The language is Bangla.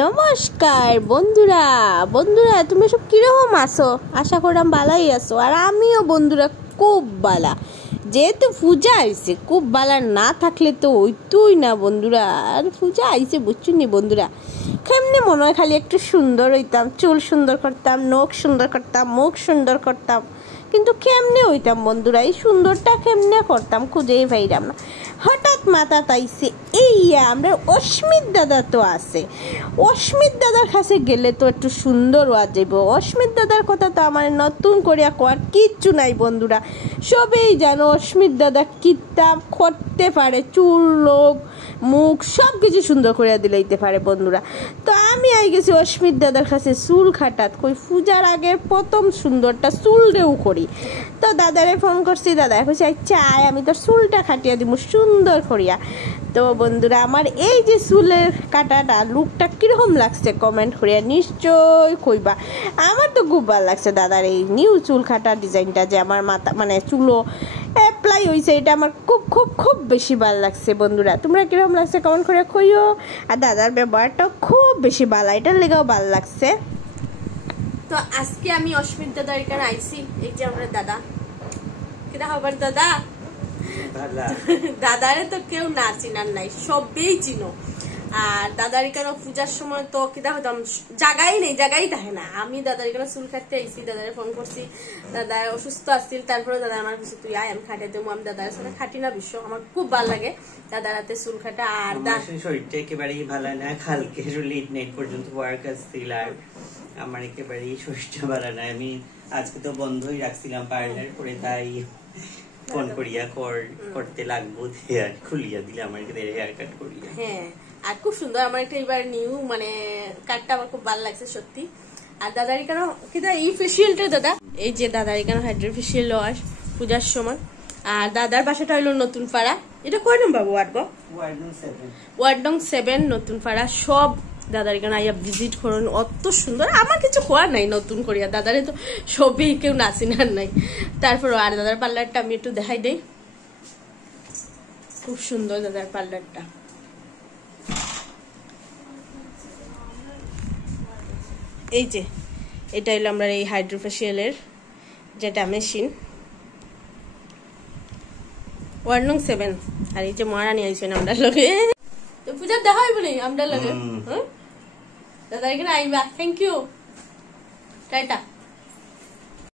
নমস্কার বন্ধুরা বন্ধুরা তুমি সব কিরকম আছো? আশা করলাম ভালোই আছো। আর আমিও বন্ধুরা খুব ভালো। যেহেতু পূজা আইছে, খুব ভালো না থাকলে তো হইতোই না বন্ধুরা। আর পূজা আইছে বুঝছুনি বন্ধুরা, কেমনে মনে হয় খালি একটু সুন্দর হইতাম, চুল সুন্দর করতাম, নখ সুন্দর করতাম, মুখ সুন্দর করতাম, কিন্তু কেমনে হইতাম বন্ধুরা? এই সুন্দরটা কেমনে করতাম খুঁজেই পাইলাম না। হঠাৎ মাথা তাইছে এই আমরা অস্মিত দাদা তো আছে, অস্মিত দাদার কাছে গেলে তো একটু সুন্দর হওয়া যাইব। অস্মিত দাদার কথা তো আমার নতুন করিয়া কোয়ার কিচ্ছু নাই বন্ধুরা, সবেই জানো অস্মিত দাদা কিতাব করতে পারে, চুল লোক মুখ সব কিছু সুন্দর করিয়া দিলাইতে পারে বন্ধুরা। তো আমি আই গেছি অস্মিত দাদার কাছে চুল খাটাত, কই পূজার আগের প্রথম সুন্দরটা চুল দেও করি। তো দাদারে ফোন করছি, দাদা কইছে আচ্ছা আয় আমি তোর চুলটা খাটিয়া দিব সুন্দর করিয়া। তো বন্ধুরা আমার এই যে চুলের কাটাটা লুকটা কিরকম লাগছে কমেন্ট করিয়া নিশ্চয় কইবা। আমার তো খুব ভালো লাগছে দাদার এই নিউ চুল কাটার ডিজাইনটা, যে আমার মাথা মানে চুলও অ্যাপ্লাই হয়েছে, এটা আমার খুব খুব খুব বেশি ভালো লাগছে বন্ধুরা। তোমরা কিরকম লাগছে কমেন্ট করে কইও। আর দাদার ব্যবহারটাও খুব বেশি ভালো, এটার লেগেও ভালো লাগছে। তো আজকে আমি অস্মিত দাদার এখানে আইছি, এই যে আমরা দাদা কিনা খবর দাদা? দাদারে তো কেউ না চিনার নাই, সবেই চিনো। আর দাদার এখানে পূজার সময় তো কিনা হতাম জায়গাই নেই, জায়গাই থাকে না। আমি দাদার এখানে চুল কাটতে আইছি, দাদারে ফোন করছি, দাদা অসুস্থ আসছিল, তারপরে দাদা আমার কাছে তুই আয় আমি খাটে দেবো। আমি দাদার সাথে খাটি না বিশ্ব, আমার খুব ভালো লাগে দাদার হাতে চুল কাটা। আর শরীরটা একেবারেই ভালো না, কালকে লিট নাইট পর্যন্ত ওয়ার্ক আসছিল, আর আমার একেবারেই শরীরটা ভালো না। আমি আজকে তো বন্ধই রাখছিলাম পার্লার করে, তাই ফোন করিয়া করতে লাগবো, খুলিয়া দিলে আমার হেয়ার কাট করিয়া। হ্যাঁ, আর খুব সুন্দর আমার একটা এবার নিউ মানে কাটটা আমার খুব ভালো লাগছে সত্যি। আর দাদার এখানে কিনা এই ফেসিয়ালটা দাদা, এই যে দাদার এখানে হাইড্রো ফেসিয়াল হয় পূজার সময়। আর দাদার বাসাটা হইলো নতুন পাড়া, এটা কয় নম্বর ওয়ার্ড গো? ওয়ার্ড নং 7 নতুন পাড়া। সব দাদার এখানে আইয়া ভিজিট করুন, অত সুন্দর। আমার কিছু হওয়ার নাই নতুন করিয়া, দাদারে তো সবই কেউ নাচিনার নাই। তারপর আর দাদার পার্লারটা আমি একটু দেখাই দেই, খুব সুন্দর দাদার পার্লারটা। এই যে এটা হলো আমরা এই হাইড্রো ফেসিয়ালের যেটা মেশিন, ওয়ার্ড নং 7। আর এই যে মহারানী আইছেন আমরা লগে, তো পূজা দেখা হইব নি আমরা লগে। হ্যাঁ দাদা এখানে আইবা, থ্যাংক ইউ, টাটা।